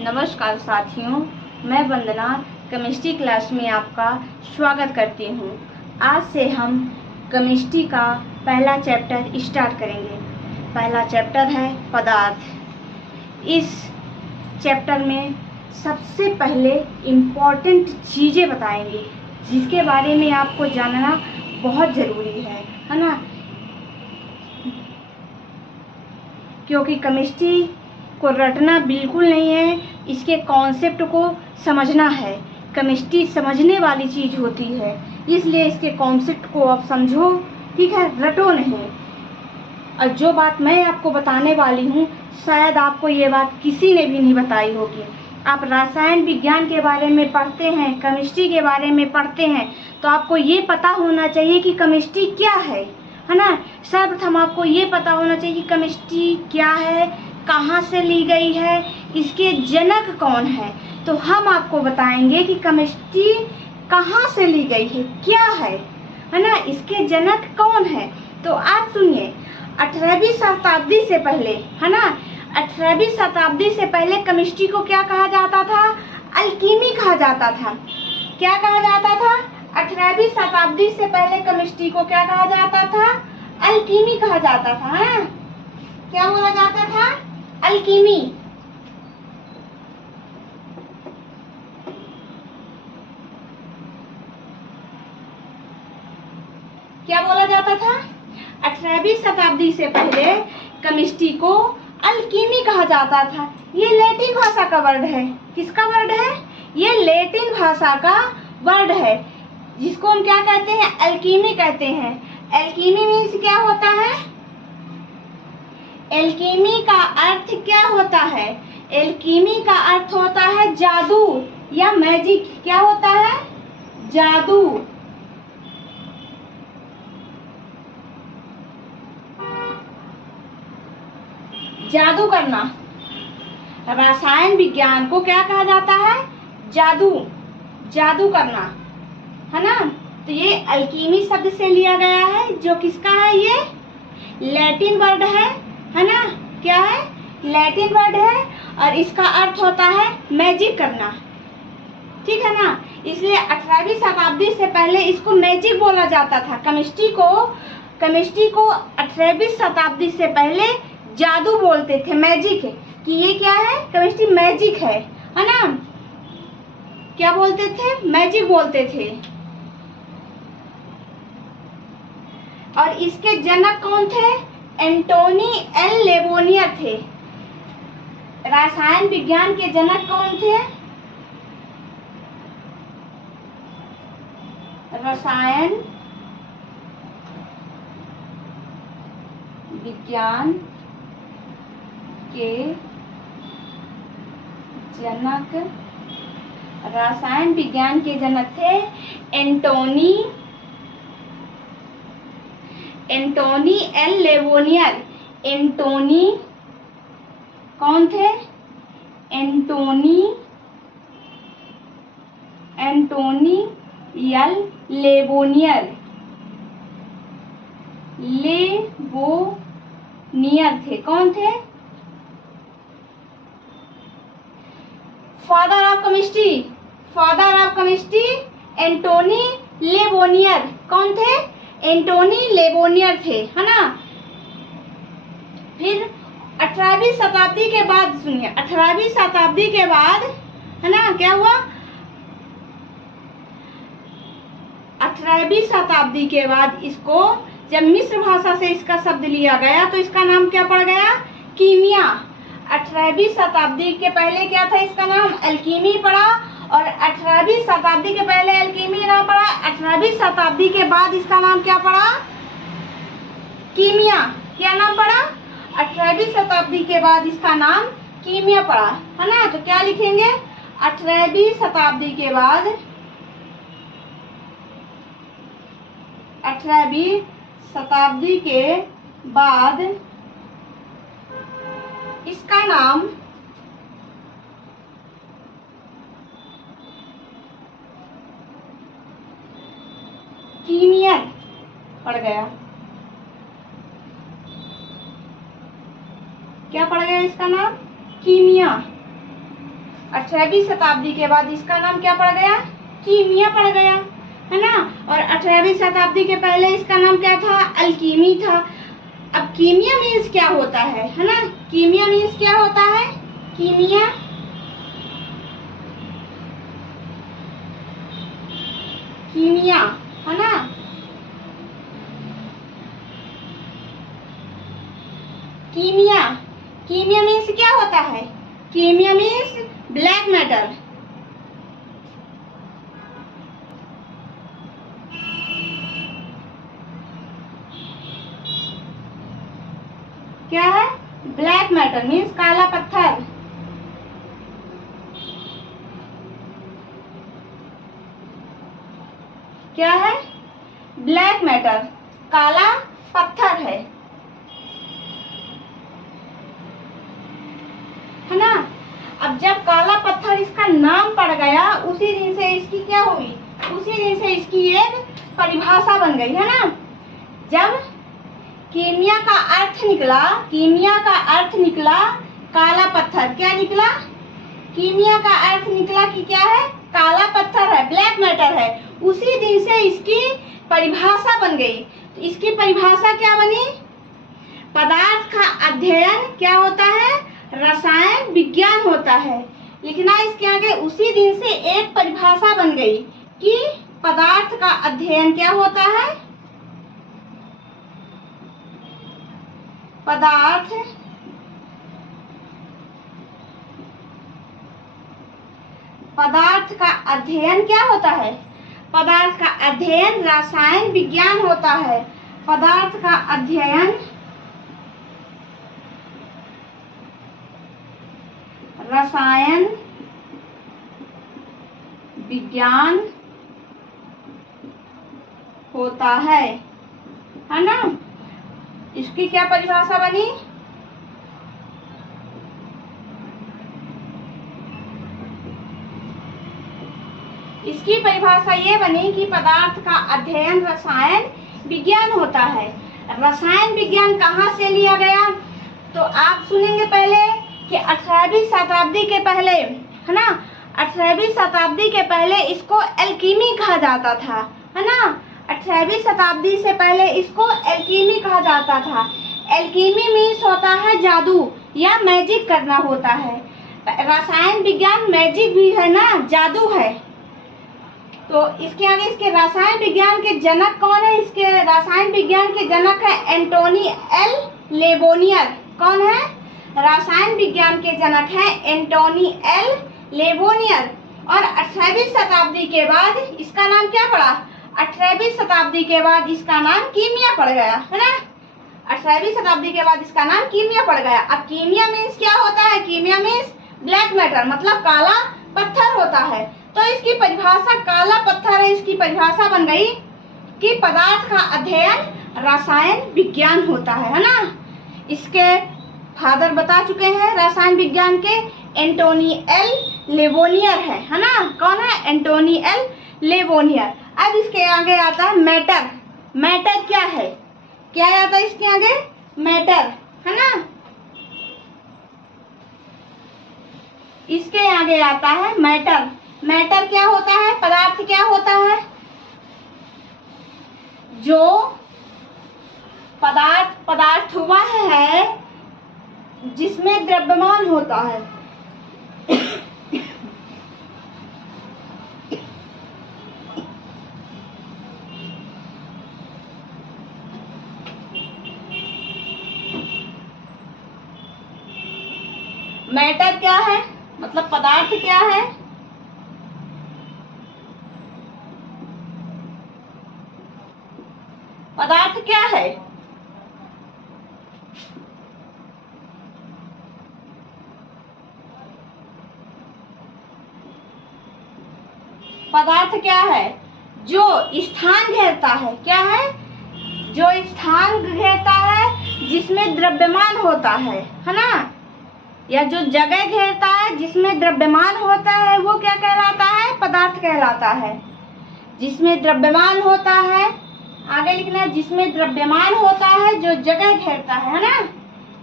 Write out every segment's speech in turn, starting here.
नमस्कार साथियों, मैं वंदना केमिस्ट्री क्लास में आपका स्वागत करती हूँ। आज से हम केमिस्ट्री का पहला चैप्टर स्टार्ट करेंगे। पहला चैप्टर है पदार्थ। इस चैप्टर में सबसे पहले इम्पॉर्टेंट चीज़ें बताएंगे जिसके बारे में आपको जानना बहुत ज़रूरी है ना, क्योंकि केमिस्ट्री को रटना बिल्कुल नहीं है, इसके कॉन्सेप्ट को समझना है। केमिस्ट्री समझने वाली चीज़ होती है, इसलिए इसके कॉन्सेप्ट को आप समझो, ठीक है, रटो नहीं। और जो बात मैं आपको बताने वाली हूँ शायद आपको ये बात किसी ने भी नहीं बताई होगी। आप रसायन विज्ञान के बारे में पढ़ते हैं, केमिस्ट्री के बारे में पढ़ते हैं, तो आपको ये पता होना चाहिए कि केमिस्ट्री क्या है ना। सर्वप्रथम आपको ये पता होना चाहिए कि केमिस्ट्री क्या है, कहाँ से ली गई है, इसके जनक कौन है। तो हम आपको बताएंगे कि केमिस्ट्री कहाँ से ली गई है, क्या है ना, इसके जनक कौन है। तो आप सुनिए, 18वीं शताब्दी से पहले, है ना, 18वीं शताब्दी से पहले केमिस्ट्री को क्या कहा जाता था? अल्कीमी कहा जाता था। क्या कहा जाता था? 18वीं शताब्दी से पहले केमिस्ट्री को क्या कहा जाता था? अल्कीमी कहा जाता था। है क्या बोला जाता था? अल्कीमी। क्या बोला जाता था? 18वीं शताब्दी से पहले केमिस्ट्री को अल्कीमी कहा जाता था। ये लैटिन भाषा का वर्ड है। किसका वर्ड है? ये लैटिन भाषा का वर्ड है, जिसको हम क्या कहते हैं? अल्कीमी कहते हैं। अल्कीमी मीन्स क्या होता है? एल्कीमी का अर्थ क्या होता है? एल्कीमी का अर्थ होता है जादू या मैजिक। क्या होता है? जादू। जादू करना। रसायन विज्ञान को क्या कहा जाता है? जादू, जादू करना, है ना। तो ये अल्कीमी शब्द से लिया गया है, जो किसका है? ये लैटिन वर्ड है ना। क्या है? लैटिन वर्ड है, और इसका अर्थ होता है मैजिक करना, ठीक है ना। इसलिए 18वीं शताब्दी से पहले इसको मैजिक बोला जाता था। केमिस्ट्री को 18वीं शताब्दी से पहले जादू बोलते थे, मैजिक, कि ये क्या है? केमिस्ट्री मैजिक है ना। क्या बोलते थे? मैजिक बोलते थे। और इसके जनक कौन थे? एंटोनी एल लेबोनियर थे। रसायन विज्ञान के जनक कौन थे? रसायन विज्ञान के जनक, रसायन विज्ञान के जनक थे एंटोनी एल लेबोनियर। एंटोनी कौन थे? एंटोनी एल लेबोनियर थे। कौन थे? Father of chemistry Antoine Lavoisier. कौन थे? एंटोनी लेबोनियर थे, है ना। फिर 18वीं शताब्दी के बाद, सुनिए, 18वीं शताब्दी के बाद, है ना, क्या हुआ? 18वीं शताब्दी के बाद इसको जब मिस्र भाषा से इसका शब्द लिया गया तो इसका नाम क्या पड़ गया? कीमिया। 18वीं शताब्दी के पहले क्या था? इसका नाम अल्कीमी पड़ा, और 18वीं शताब्दी के पहले अल्कीमी नाम पड़ा। 18वीं शताब्दी के बाद इसका नाम क्या पड़ा? कीमिया। क्या नाम पड़ा? 18वीं शताब्दी के बाद इसका नाम कीमिया पड़ा, है ना। तो क्या लिखेंगे? 18वीं शताब्दी के बाद, 18वीं शताब्दी के बाद इसका नाम कीमिया पड़ गया। क्या पड़ गया इसका नाम? कीमिया। 18वीं शताब्दी के बाद इसका नाम क्या पड़ गया? कीमिया पड़ गया, है ना। और 18वीं शताब्दी के पहले इसका नाम क्या था? अल्कीमी था। अब कीमिया मीन्स क्या होता है ना। कीमिया मीन्स क्या होता है? कीमिया कीमिया, है ना। कीमिया कीमिया मीन्स क्या होता है? कीमिया मीन्स ब्लैक मैटर। क्या है? ब्लैक मैटर मीन्स काला पत्थर। क्या है? ब्लैक मैटर, काला पत्थर है ना। अब जब काला पत्थर इसका नाम पड़ गया, उसी दिन से इसकी क्या हुई? उसी दिन से इसकी एक परिभाषा बन गई, है ना। जब कीमिया का अर्थ निकला, कीमिया का अर्थ निकला काला पत्थर। क्या निकला? कीमिया का अर्थ निकला कि क्या है? काला पत्थर है, ब्लैक मैटर है। उसी दिन से इसकी परिभाषा बन गई। तो इसकी परिभाषा क्या बनी? पदार्थ का अध्ययन क्या होता है? रसायन विज्ञान होता है। लिखना इसके आगे, उसी दिन से एक परिभाषा बन गई कि पदार्थ का अध्ययन क्या होता है? पदार्थ का अध्ययन क्या होता है? पदार्थ का अध्ययन रसायन विज्ञान होता है। पदार्थ का अध्ययन रसायन विज्ञान होता है ना। इसकी क्या परिभाषा बनी? इसकी परिभाषा ये बनी कि पदार्थ का अध्ययन रसायन विज्ञान होता है। रसायन विज्ञान कहाँ से लिया गया? तो आप सुनेंगे पहले कि 18वीं शताब्दी के पहले, है ना, 18वीं शताब्दी के पहले इसको एल्कीमी कहा जाता था, है ना। 18वीं शताब्दी से पहले इसको एल्कीमी कहा जाता था। एल्कीमी मीन्स होता है जादू या मैजिक करना होता है। रसायन विज्ञान मैजिक भी है ना, जादू है। तो इसके आगे इसके रसायन विज्ञान के जनक कौन है? इसके रसायन विज्ञान के जनक है एंटोनी एल लेबोनियर। कौन है? रसायन विज्ञान के जनक है एंटोनी एल लेबोनियर। और 18वीं शताब्दी के बाद इसका नाम क्या पड़ा? 18वीं शताब्दी के बाद इसका नाम कीमिया पड़ गया, है ना। 18वीं शताब्दी के बाद इसका नाम कीमिया पड़ गया। अब कीमिया मीन्स क्या होता है? कीमिया मीन्स ब्लैक मैटर, मतलब काला पत्थर होता है। तो इसकी परिभाषा काला पत्थर है। इसकी परिभाषा बन गई कि पदार्थ का अध्ययन रसायन विज्ञान होता है ना। इसके फादर बता चुके हैं रसायन विज्ञान के, एंटोनी एल लेबोनियर है ना। कौन है? Antoine L लेबोनियर। अब इसके आगे आता है मैटर। मैटर क्या है? क्या आता है इसके आगे? मैटर, है ना। इसके आगे आता है मैटर। मैटर क्या होता है? पदार्थ क्या होता है? जो पदार्थ हुआ है जिसमें द्रव्यमान होता है। मैटर क्या है? मतलब पदार्थ क्या है? पदार्थ क्या है? पदार्थ क्या है? जो स्थान घेरता है। क्या है? जो स्थान घेरता है जिसमें द्रव्यमान होता है ना। या जो जगह घेरता है जिसमें द्रव्यमान होता है, वो क्या कहलाता है? पदार्थ कहलाता है। जिसमें द्रव्यमान होता है, आगे लिखना है, जिसमें द्रव्यमान होता है, जो जगह घेरता है ना,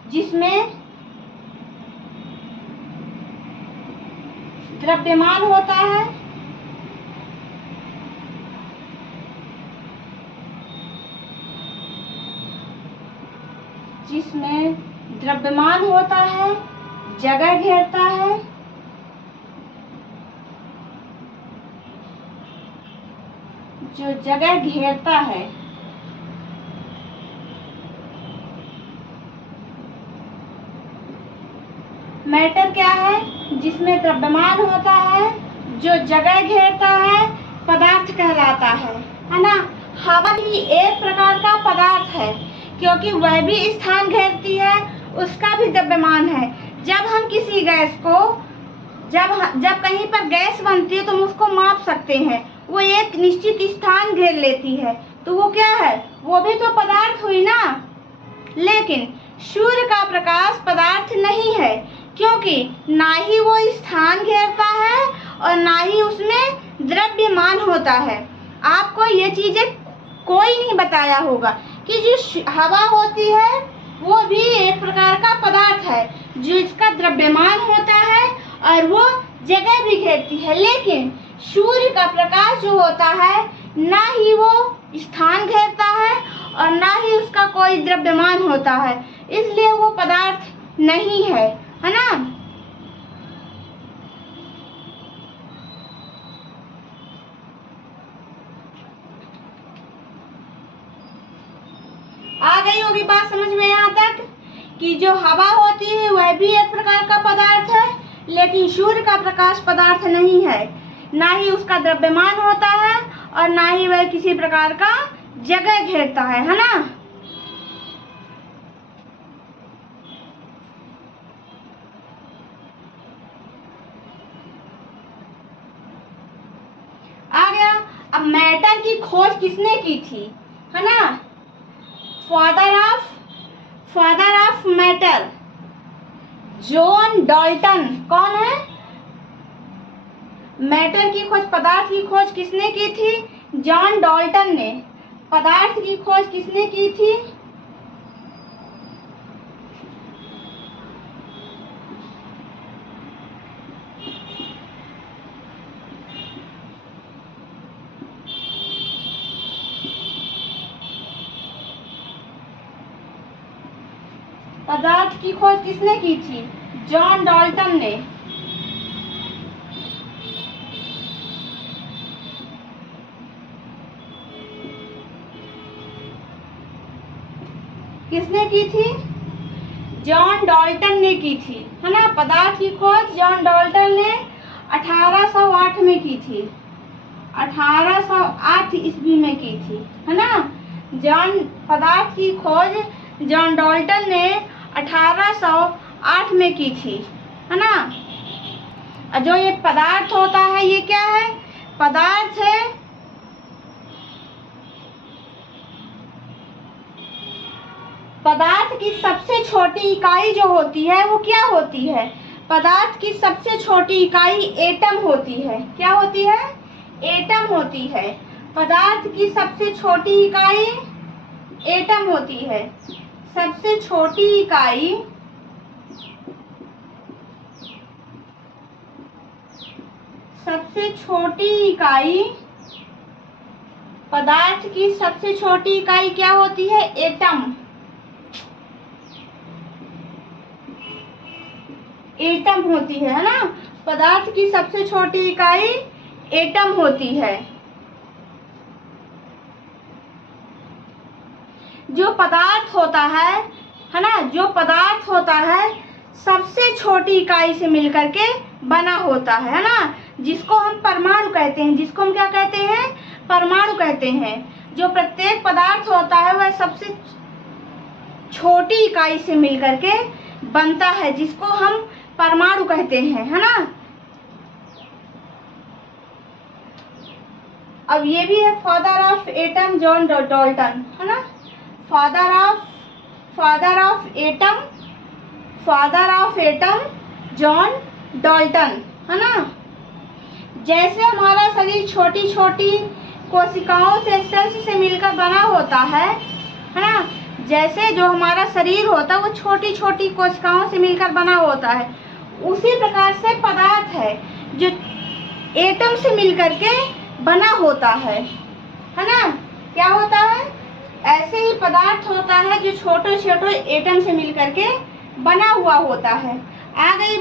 जिसमें द्रव्यमान होता है, जिसमें द्रव्यमान होता है, जगह घेरता है, जो जगह घेरता है। मैटर क्या है? जिसमें द्रव्यमान होता है, जो जगह घेरता है, पदार्थ कहलाता है ना। हवा भी एक प्रकार का पदार्थ है, क्योंकि वह भी स्थान घेरती है, उसका भी द्रव्यमान है। जब हम किसी गैस को जब कहीं पर गैस बनती है तो हम उसको माप सकते हैं, वो एक निश्चित स्थान घेर लेती है, तो वो क्या है? वो भी तो पदार्थ हुई ना। लेकिन सूर्य का प्रकाश पदार्थ नहीं है, क्योंकि ना ही वो स्थान घेरता है और ना ही उसमें द्रव्यमान होता है। आपको ये चीजें कोई नहीं बताया होगा कि जो हवा होती है वो भी एक प्रकार का पदार्थ है, जिसका द्रव्यमान होता है और वो जगह भी घेरती है। लेकिन सूर्य का प्रकाश जो होता है, ना ही वो स्थान घेरता है और ना ही उसका कोई द्रव्यमान होता है, इसलिए वो पदार्थ नहीं है ना। आ गई होगी बात समझ में यहाँ तक कि जो हवा होती है वह भी एक प्रकार का पदार्थ है, लेकिन सूर्य का प्रकाश पदार्थ नहीं है, ना ही उसका द्रव्यमान होता है और ना ही वह किसी प्रकार का जगह घेरता है ना। आ गया। अब मैटर की खोज किसने की थी, है ना? Father of matter John Dalton. कौन है? मैटर की खोज, पदार्थ की खोज किसने की थी? जॉन डाल्टन ने। पदार्थ की खोज किसने की थी? पदार्थ की खोज किसने की थी? जॉन डाल्टन ने। किसने की थी? जॉन डाल्टन ने की थी, है ना। पदार्थ की खोज जॉन डाल्टन ने 1808 में की थी, 1808 ईस्वी में की थी, है ना। पदार्थ की खोज जॉन डाल्टन ने 1808 में की थी, है ना। जो ये पदार्थ होता है, ये क्या है? पदार्थ है पदार्थ की सबसे छोटी इकाई जो होती है वो क्या होती है? पदार्थ की सबसे छोटी इकाई एटम होती है। क्या होती है? एटम होती है। पदार्थ की सबसे छोटी इकाई एटम होती है। सबसे छोटी इकाई पदार्थ की सबसे छोटी इकाई क्या होती है? एटम। एटम होती है ना। पदार्थ की सबसे छोटी इकाई एटम होती है। जो पदार्थ होता है ना, जो पदार्थ होता है सबसे छोटी इकाई से मिलकर के बना होता है ना, जिसको हम परमाणु कहते हैं। जिसको हम क्या कहते हैं? परमाणु कहते हैं। जो प्रत्येक पदार्थ होता है वह सबसे छोटी इकाई से मिलकर के बनता है, जिसको हम परमाणु कहते हैं, है ना। अब ये भी है father of atom John Dalton, है ना। Father of atom John Dalton, है ना। जैसे हमारा शरीर छोटी छोटी कोशिकाओं से, सेल्स से मिलकर बना होता है ना। जैसे जो हमारा शरीर होता है वो छोटी छोटी कोशिकाओं से मिलकर बना होता है, उसी प्रकार से पदार्थ है। जो एटम से मिलकर के बना होता है ना। क्या होता है? ऐसे ही पदार्थ होता है जो छोटे छोटे एटम से मिलकर के बना हुआ होता है। आ गई